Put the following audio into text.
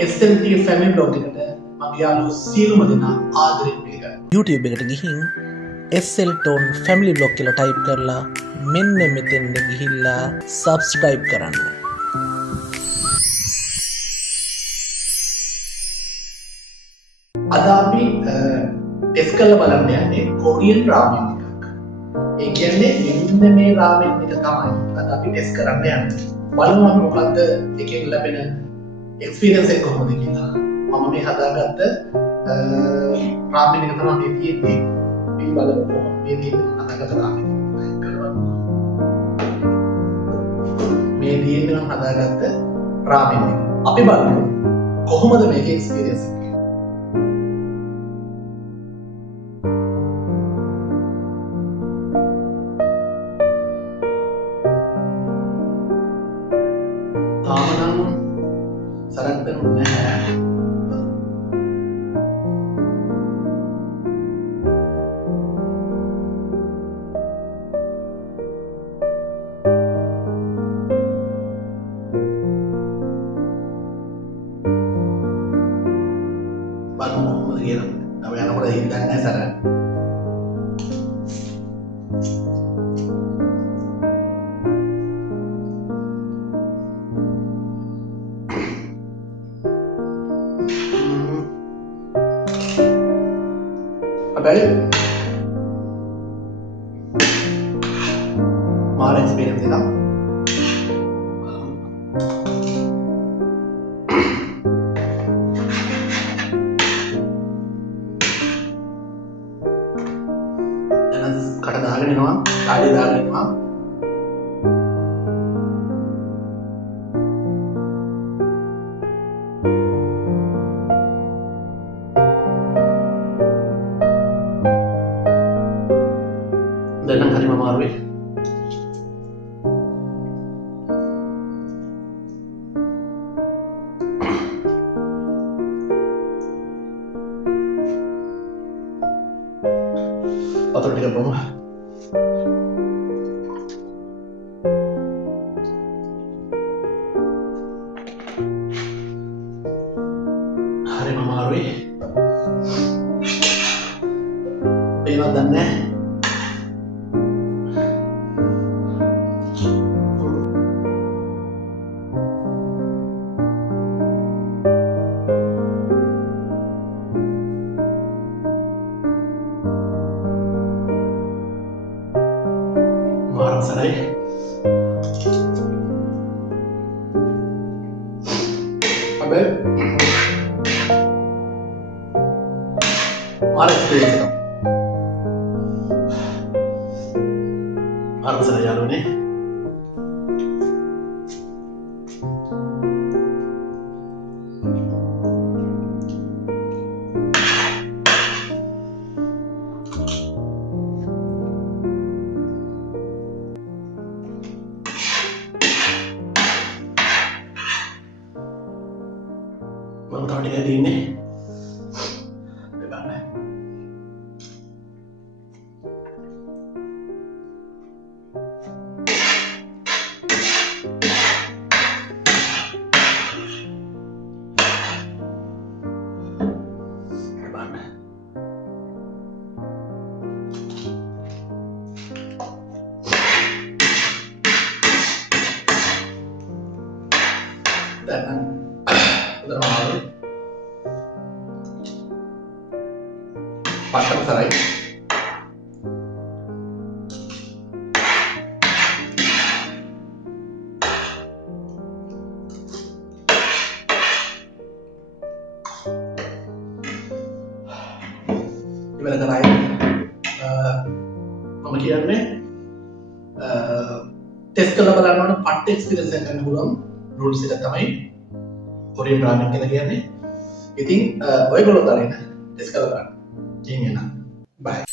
SLT family blog එකට මගේ යාළුවෝ සියලුම දෙනා ආදරයෙන් පිළිගන්නවා. YouTube එකට ගිහින් SL Tone Family Blog කියලා ටයිප් කරලා මෙන්න මෙතෙන්ට ගිහිල්ලා subscribe කරන්න. අද අපි ටෙස්ට් කරලා බලන්න යන්නේ කොරියන් රාමෙන් එකක්. ඒ කියන්නේ මෙන්න මේ රාමෙන් එක තමයි අද අපි ටෙස්ට් කරන්න යන්නේ. බලමු අපි මොකද්ද එකෙන් ලැබෙන එක්ස්පීරියන්ස් එක කොහොමද කියලා. මම මේ හදාගත්ත රාමෙන් එක තමයි මේ තියෙන්නේ. අපි බලමු කොහොමද මේ තියෙන හදාගත්ත රාමෙන් එක කරවන්න. මේ තියෙන්නේ මම හදාගත්ත රාමෙන් එක. අපි බලමු කොහොමද මේක එක්ස්පීරියන්ස් එක. තාමනම් සරක් දෙනුනේ නැහැ. බලමු කොහොමද කියලා. අපි යනකොට හිතන්නේ නැහැ සරක්. Habari? Mara experience ila. Dan kata dahagan eනවා, tali dahagan eනවා. Dan hari mamaruwi atau tiga rumah hari mamaruwi pelat dan marang saray abe marang experience ito marang saray yalo ni Bang tahu dia di ini, bagaimana? Bagaimana? Dan pasang saray gimana caranya pemikirannya tes kalau බලන්න පට් experience එකක් ගන්න පුළුවන් rules එක තමයි Korean රාමෙන් කියලා කියන්නේ. ඉතින් ඔයගොල්ලෝ තරේන ටෙස්ට් කරලා බලන්න. Bye.